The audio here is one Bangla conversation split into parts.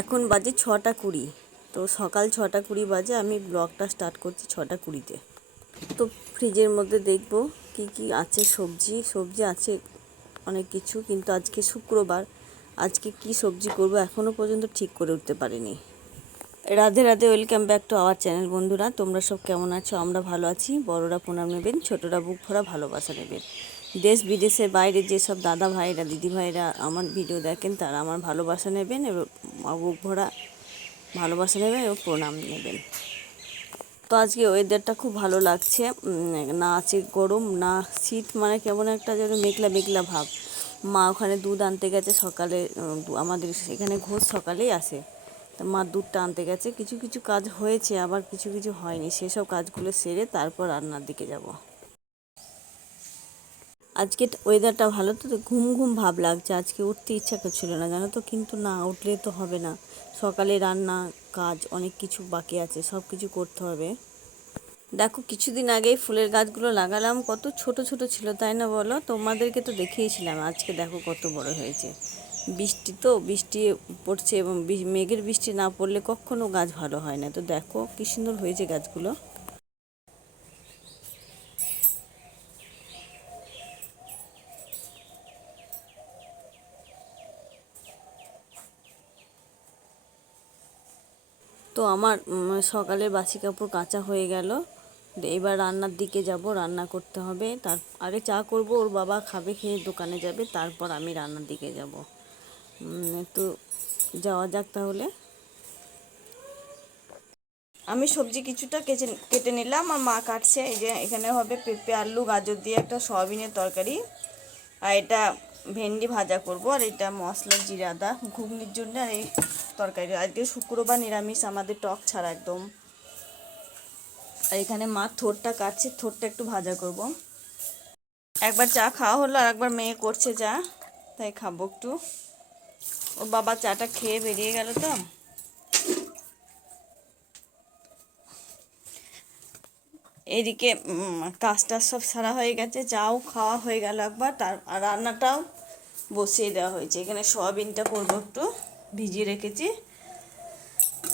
এখন বাজে 6টা 20। তো সকাল 6টা 20 বাজে, আমি ব্লগটা স্টার্ট করছি 6টা 20-তে। তো ফ্রিজের মধ্যে দেখব কি কি আছে। সবজি আছে অনেক কিছু, কিন্তু আজকে শুক্রবার, আজকে কি সবজি করব এখনও পর্যন্ত ঠিক করে উঠতে পারিনি। Radhe Radhe, welcome back to our channel. বন্ধুরা, তোমরা সব কেমন আছো? আমরা ভালো আছি। বড়রা প্রণাম নেবেন, ছোটরা বুক ভরা ভালোবাসা নেবেন। দেশ বিদেশের বাইরে যেসব দাদা ভাইরা দিদি ভাইরা আমার ভিডিও দেখেন, তারা আমার ভালোবাসা নেবেন এবং বুক ভরা ভালোবাসা নেবেন এবং প্রণাম নেবেন। তো আজকে ওয়েদারটা খুব ভালো লাগছে, না আছে গরম না শীত, মানে কেমন একটা যেন মেঘলা মেঘলা ভাব। মা ওখানে দুধ আনতে গেছে সকালে, আমাদের এখানে ঘোষ সকালেই আসে। তা মা দুধটা আনতে গেছে। কিছু কিছু কাজ হয়েছে, আবার কিছু কিছু হয়নি। সেসব কাজগুলো সেরে তারপর রান্নার দিকে যাব। আজকে ওয়েদারটা ভালো, তো ঘুম ঘুম ভাব লাগছে। আজকে উঠতে ইচ্ছা করছিল না, জানো তো, কিন্তু না উঠলে তো হবে না। সকালে রান্না, কাজ অনেক কিছু বাকি আছে, সব কিছু করতে হবে। দেখো, কিছুদিন আগেই ফুলের গাছগুলো লাগালাম, কত ছোট ছোট ছিল, তাই না বলো? তোমাদেরকে তো দেখিয়েছিলাম। আজকে দেখো কত বড় হয়েছে। বৃষ্টি পড়ছে, এবং মেঘের বৃষ্টি না পড়লে কখনো গাছ ভালো হয় না। তো দেখো কি সুন্দর হয়েছে গাছগুলো। তো আমার সকালের বাসি কাপড় কাচা হয়ে গেল। এবার রান্নার দিকে যাব, রান্না করতে হবে। তার আগে চা করব, ওর বাবা খাবে, খেয়ে দোকানে যাবে, তারপর আমি রান্নার দিকে যাব। তো যাওয়া যাক তাহলে। আমি সবজি কিছুটা কেটে নিলাম, আর মা কাটছে। এই যে এখানে হবে পেঁপে আলু গাজর দিয়ে একটা সয়াবিনের তরকারি, আর এটা ভেন্ডি ভাজা করব, আর এটা মশলা জিরা আদা ঘুগনির জন্য। আর এই তরকারি আজকে শুক্রবার, নিরামিষ আমাদের, টক ছাড়া একদম। আর এখানে মা থোরটা কাটছে, থোরটা একটু ভাজা করব। একবার চা খাওয়া হলো, আর একবার মেয়ে করছে চা, তাই খাবো একটু। ওর বাবা চাটা খেয়ে বেরিয়ে গেল। তো এইদিকে কাজটা সব সারা হয়ে গেছে, চাও খাওয়া হয়ে গেল একবার, আর রান্নাটাও বসিয়ে দেওয়া হয়েছে। এখানে সয়াবিনটা করবো, একটু ভিজিয়ে রেখেছি।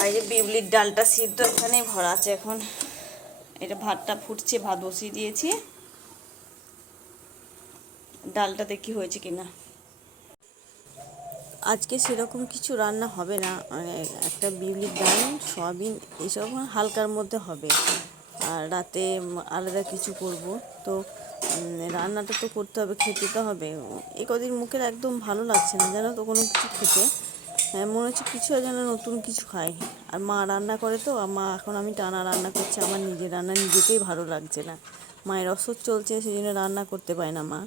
আর এই যে বিউলির ডালটা সিদ্ধ এখানেই ভরা আছে এখন। এটা ভাতটা ফুটছে, ভাত বসিয়ে দিয়েছি। ডালটা দেখি হয়েছে কিনা। আজকে সেরকম কিছু রান্না হবে না, মানে একটা বিউলির ডাল, সয়াবিন, এইসব হালকার মধ্যে হবে। আর রাতে আলাদা কিছু করব। তো রান্নাটা তো করতে হবে, খেতে তো হবে। এই কদিন মুখের একদম ভালো লাগছে না, জানো তো, কোনো কিছু খেতে। মনে হচ্ছে কিছু যেন নতুন কিছু খাই। আর মা রান্না করে, তো মা এখন আমি টানা রান্না করছি। আমার নিজের রান্না নিজেকেই ভালো লাগছে না। মায়ের অসুখ চলছে, সেই জন্য রান্না করতে পারে না মা।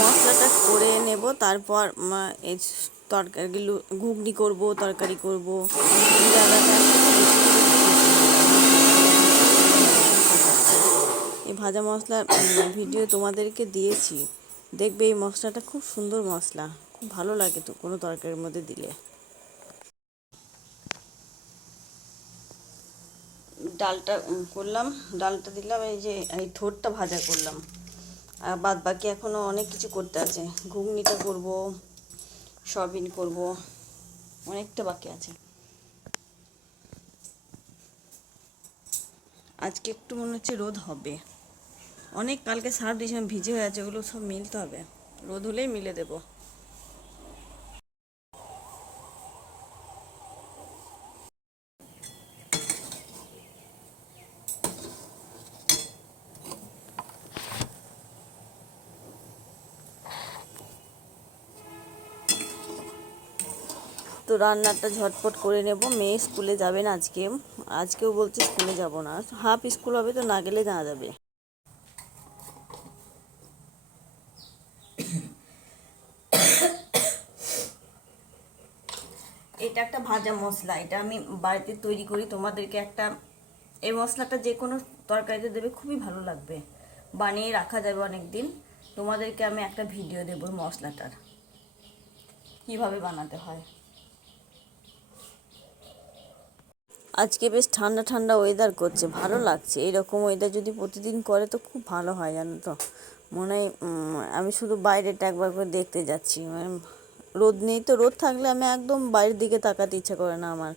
মশলাটা করে নেব, তারপর এই তরকারিগুলো, ঘুগনি করব, তরকারি করব। এই ভাজা মশলার ভিডিও তোমাদেরকে দিয়েছি, দেখবে। এই মশলাটা খুব সুন্দর মশলা, খুব ভালো লাগে তো কোনো তরকারির মধ্যে দিলে। ডালটা করলাম, ডালটা দিলাম, এই যে এই থোরটা ভাজা করলাম। আর বাদ বাকি এখনও অনেক কিছু করতে আছে। ঘুগনিটা করব, সয়াবিন করব, অনেকটা বাকি আছে। আজকে একটু মনে হচ্ছে রোদ হবে। অনেক কালকে সার্ফ দিয়েছিলাম, ভিজে হয়ে আছে, ওগুলো সব মিলতে হবে। রোদ হলেই মিলে দেবো। তো রান্নাটা ঝটপট করে নেব। মেয়ে স্কুলে যাবে না আজকে, আজকেও বলছে স্কুলে যাব না। হাফ স্কুল হবে, তো না গেলে না যাবে। এটা একটা ভাজা মশলা, এটা আমি বাড়িতে তৈরি করি। তোমাদেরকে একটা, এই মশলাটা যে কোনো তরকারিতে দেবে, খুবই ভালো লাগবে, বানিয়ে রাখা যাবে অনেক দিন। তোমাদেরকে আমি একটা ভিডিও দেবো মশলাটার কিভাবে বানাতে হয়। আজকে বেশ ঠান্ডা ঠান্ডা ওয়েদার করছে, ভালো লাগছে। এরকম ওয়েদার যদি প্রতিদিন করে তো খুব ভালো হয়, জানো তো। মনে হয় আমি শুধু বাইরেটা একবার করে দেখতে যাচ্ছি, মানে রোদ নেই তো। রোদ থাকলে আমি একদম বাইরের দিকে তাকাতে ইচ্ছা করে না আমার।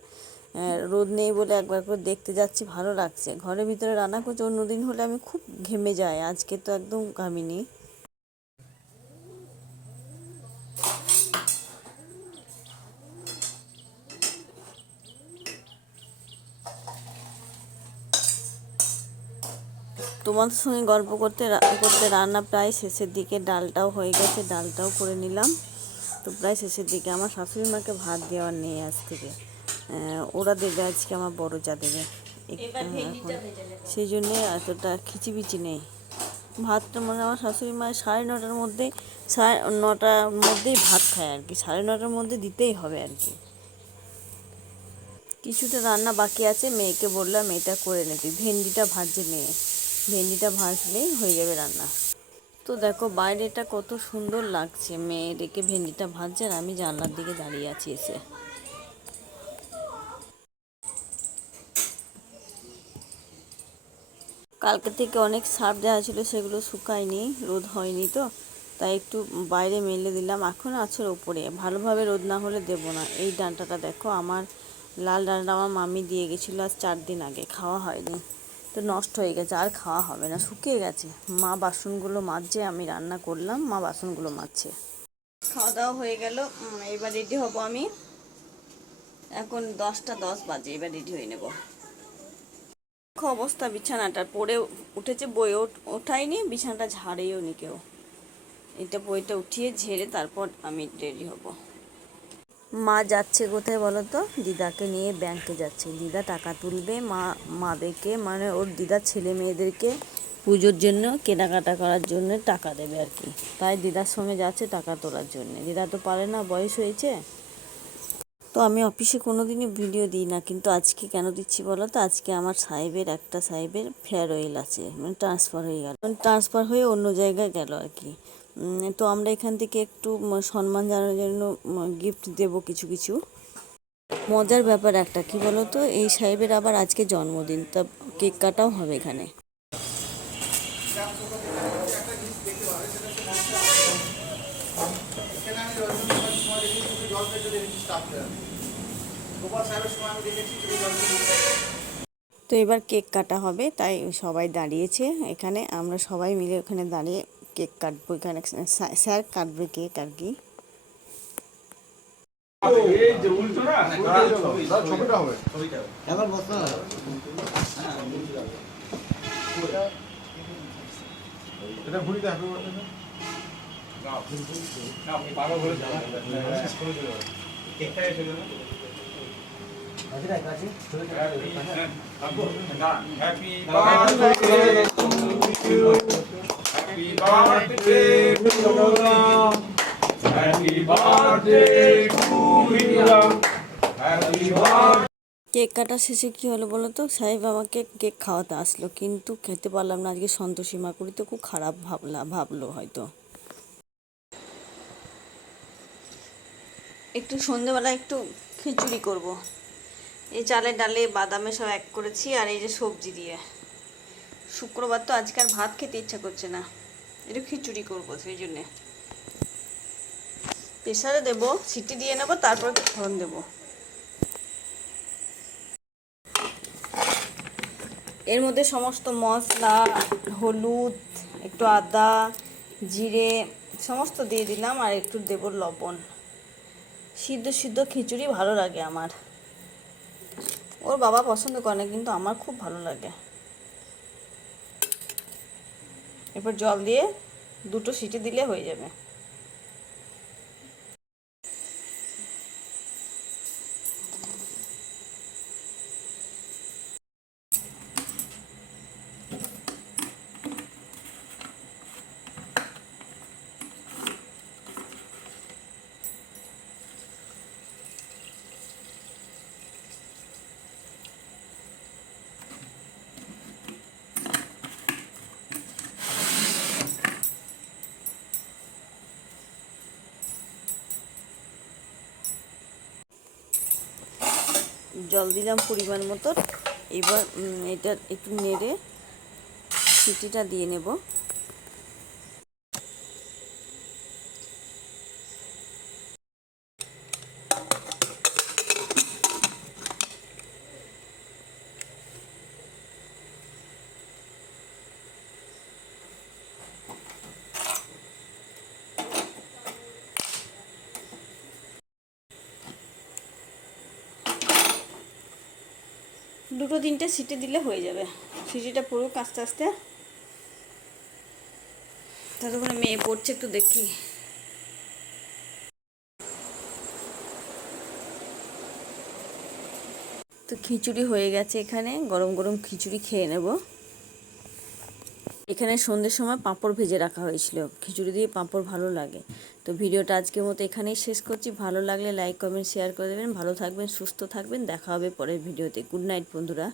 রোদ নেই বলে একবার করে দেখতে যাচ্ছি, ভালো লাগছে। ঘরের ভিতরে রান্না করছি, অন্যদিন হলে আমি খুব ঘেমে যাই, আজকে তো একদম ঘামিনি। তোমাদের সঙ্গে গল্প করতে করতে রান্না প্রায় শেষের দিকে, ডালটাও হয়ে গেছে, ডালটাও করে নিলাম। তো প্রায় শেষের দিকে। আমার শাশুড়ি মাকে ভাত দেওয়ার নেই আজ থেকে, ওরা দেবে আজকে, আমার বড় যা দেবে এখন। সেই জন্যে এতটা খিচিবিচি নেই। ভাতটা মানে আমার শাশুড়ি মা 9:30টার মধ্যে, 9:30টার মধ্যেই ভাত খায় আর কি, 9:30টার মধ্যে দিতেই হবে আর কি। কিছুটা রান্না বাকি আছে, মেয়েকে বললাম এটা করে নিতে, ভেন্ডিটা ভাজে মেয়ে, ভেন্ডিটা ভাজলেই হয়ে যাবে রান্না। তো দেখো বাইরেটা কত সুন্দর লাগছে, মেয়ে রেখে ভেন্ডিটা ভাজছে আর আমি জানলার দিকে দাঁড়িয়ে আছি এসে। কালকে থেকে অনেক সার্ফ দেওয়া ছিল, সেগুলো শুকায়নি, রোদ হয়নি তো, তাই একটু বাইরে মেলে দিলাম। এখনও আছে ওপরে, ভালোভাবে রোদ না হলে দেবো না। এই ডাঁটাটা দেখো, আমার লাল ডাঁটা আমার মামি দিয়ে গেছিলো আজ 4 দিন আগে, খাওয়া হয়নি, তো নষ্ট হয়ে গেছে, আর খাওয়া হবে না, শুকিয়ে গেছে। মা বাসনগুলো মাজছে, আমি রান্না করলাম, মা বাসনগুলো মাজছে। খাওয়া দাওয়া হয়ে গেল, এবার রেডি হব আমি। এখন 10টা 10 বাজে, এবার রেডি হয়ে নেব। অবস্থা বিছানাটার, পড়ে উঠেছে, বই ওঠাইনি, বিছানাটা ঝাড়েও নি কেউ। এটা বইটা উঠিয়ে ঝেড়ে তারপর আমি রেডি হব। মা যাচ্ছে কোথায় বলো তো? দিদাকে নিয়ে ব্যাংকে যাচ্ছে। দিদা টাকা তুলবে, মাদেরকে মানে ওর দিদার ছেলে মেয়েদেরকে পুজোর জন্য কেনাকাটা করার জন্য টাকা দেবে আর কি। তাই দিদার সঙ্গে যাচ্ছে টাকা তোলার জন্য। দিদা তো পারে না, বয়স হয়েছে। তো আমি অফিসে কোনো দিনই ভিডিও দিই না, কিন্তু আজকে কেন দিচ্ছি বলো তো? আজকে আমার একটা সাহেবের ফেয়ারওয়েল আছে, মানে ট্রান্সফার হয়ে গেল, ট্রান্সফার হয়ে অন্য জায়গায় গেল আর কি। তো আমরা এখান থেকে একটু সম্মান জানানোর জন্য গিফট দেব কিছু কিছু। মজার ব্যাপার একটা কি বলো তো, এই সাহেবের আবার আজকে জন্মদিন, তা কেক কাটাও হবে এখানে। তো এবার কেক কাটা হবে, তাই সবাই দাঁড়িয়েছে এখানে, আমরা সবাই মিলে ওখানে দাঁড়িয়ে কেক কাটবো। এখানে স্যার কাটবে কেক আর কি। Happy birthday to you. Happy birthday to you. Happy birthday to you. Happy birthday. Cake কাটা শেষে কি হলো বলো তো? সাহেব আমাকে কেক খাওয়াতে আসলো, কিন্তু খেতে পারলাম না। আজকে সন্তোষী মা করি তো, খুব খারাপ ভাবলো হয়তো। একটু সন্ধেবেলা একটু খিচুড়ি করব। এই চালে ডালে বাদামে সব এক করেছি, আর এই যে সবজি দিয়ে। শুক্রবার তো আজকে আর ভাত খেতে ইচ্ছা করছে না, একটু খিচুড়ি করবো, সেই জন্যে। প্রেসারে দেবো, সিটি দিয়ে নেবো, তারপর ফোড়ন দেবো। এর মধ্যে সমস্ত মশলা, হলুদ, একটু আদা, জিরে সমস্ত দিয়ে দিলাম, আর একটু দেব লবণ। সিদ্ধ সিদ্ধ খিচুড়ি ভালো লাগে আমার। ওর বাবা পছন্দ করে না, কিন্তু আমার খুব ভালো লাগে। এরপর জল দিয়ে 2টো সিটি দিলে হয়ে যাবে। জল দিলাম পরিমাণ মতো। এবার এটা একটু নেড়ে সিটিটা দিয়ে নেব। দুটো তিনটে সিটি দিলে হয়ে যাবে। সিটিটা পড়ুক আস্তে আস্তে। ততক্ষণে মেয়ে পড়ছে, একটু দেখি। তো খিচুড়ি হয়ে গেছে, এখানে গরম গরম খিচুড়ি খেয়ে নেব। এখানে সন্ধ্যের সময় পাঁপড় ভেজে রাখা হয়েছিল, খিচুড়ি দিয়ে পাঁপড় ভালো লাগে। তো ভিডিওটা আজকের মতো এখানেই শেষ করছি। ভালো লাগলে লাইক কমেন্ট শেয়ার করে দেবেন। ভালো থাকবেন, সুস্থ থাকবেন। দেখা হবে পরের ভিডিওতে। গুড নাইট বন্ধুরা।